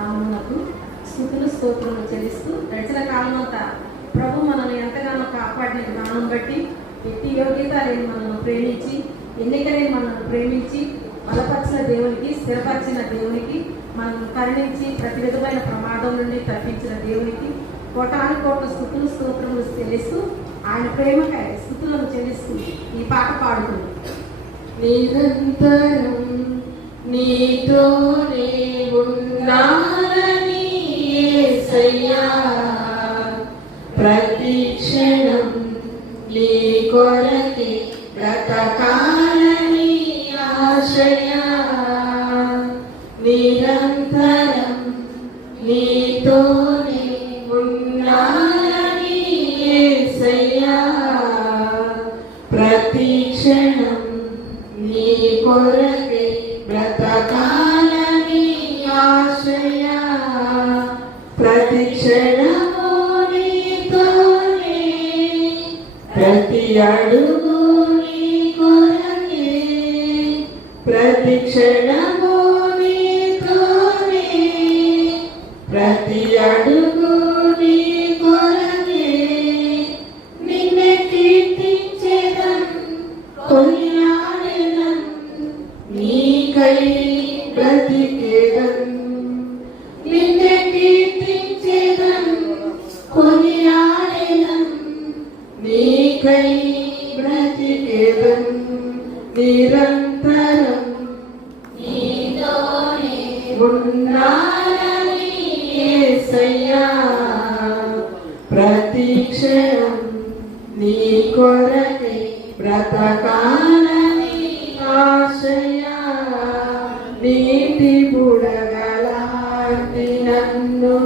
నామమునకు స్థుతులు స్తోత్రములు చెల్లిస్తూ గడిచిన కాలం అంతా ప్రభు మనల్ని ఎంతగానో కాపాడిన జ్ఞానం బట్టి ఎట్టి యోగ్యత లేని మనల్ని ప్రేమించి ఎన్నిక లేని మనల్ని ప్రేమించి బలపరిచిన దేవునికి స్థిరపరిచిన దేవునికి మనల్ని తరణించి ప్రతి విధమైన ప్రమాదం నుండి తప్పించిన దేవునికి కోటాను కోట్ల స్థుతులు స్తోత్రములు చెల్లిస్తూ ఆయన ప్రేమకై స్థుతులను చెల్లిస్తూ ఈ పాట పాడుతుంది. నిరంతరం నీతోనే యేసయ్యా ప్రతి క్షణం నీ కొరకే బ్రతకాలని ఆశయా. నిరంతరం నీతోనే ప్రతి క్షణం నీ ప్రతి అడుగు నీ కొరకే ప్రతి క్షణము నీతోనే ప్రతి అడుగు నీ కొరకే నిన్నే కీర్తించేదం కొనియాడెదం నీకై బ్రతికేదం. నిన్నే కీర్తించేదం కొనియాడేదం నీ నీకై బ్రతికేదం నిరంతరం నీతోనే ఉన్నానని యేసయ్యా ప్రతి క్షణం నీ కొరకే బ్రతకాలని ఆశయా నీటి బుడగలాంటి నన్ను